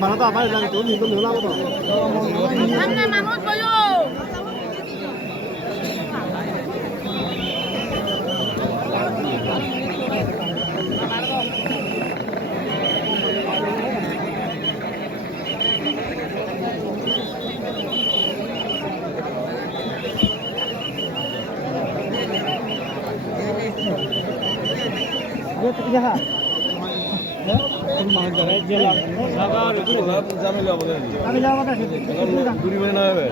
Bạn nó tao phải là chỗ gì tôi nữa lắm rồi. Anh này mà muốn bao nhiêu? Iya ha. মান করে জেলা ঢাকা একটু জামিলা হবে আমি যাওয়া কথা আছে দূরি মানে না হবে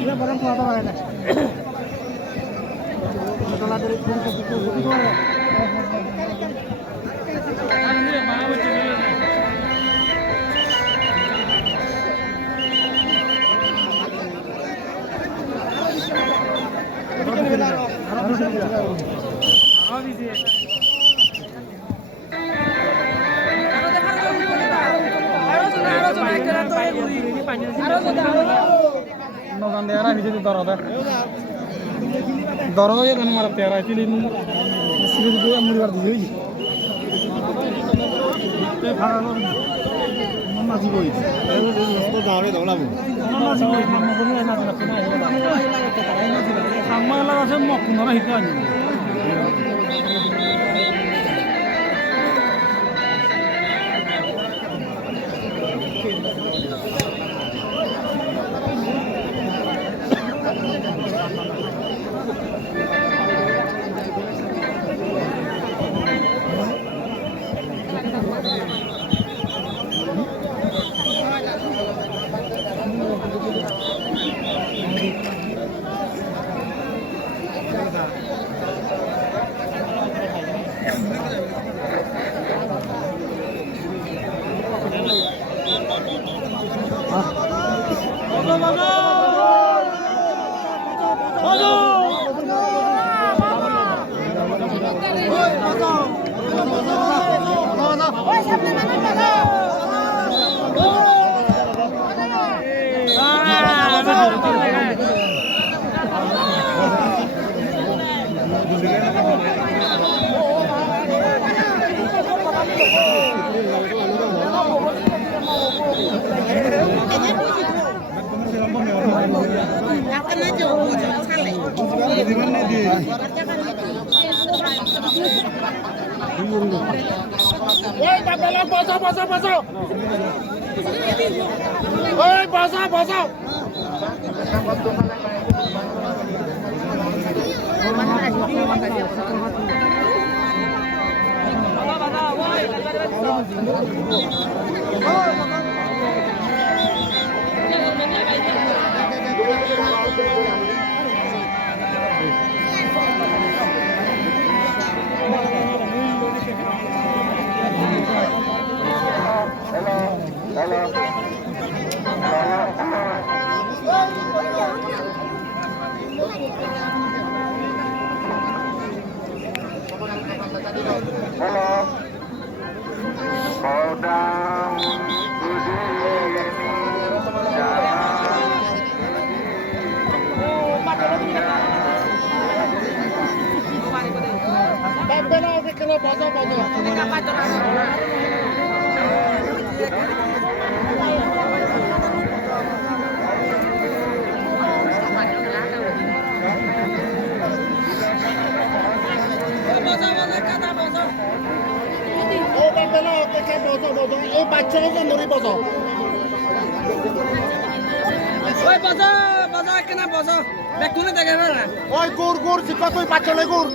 এটা বরং কথা বলে না তোলা ধরে ফোন করতে শুরু করে আরে মা বলছে নগান দেয়ারা ভিজে দরদা দরদা যে মানে মারতে আর আইলি সিরিজ দিয়ে মুড়ি বার দিই তে ভাড়া মামা জীবই তো দাঁড়ে দৌড়াবো মামা জীবই মামা বলে না না সামনে লাগাছে মক না হিতে আনি এই বাচ্চারা নড়ি বজ ওই বাজা বাজা কেনা বাজা দেখুনে দেখে না ওই গুড় গুড় জিকা তুই বাচ্চালে গুড়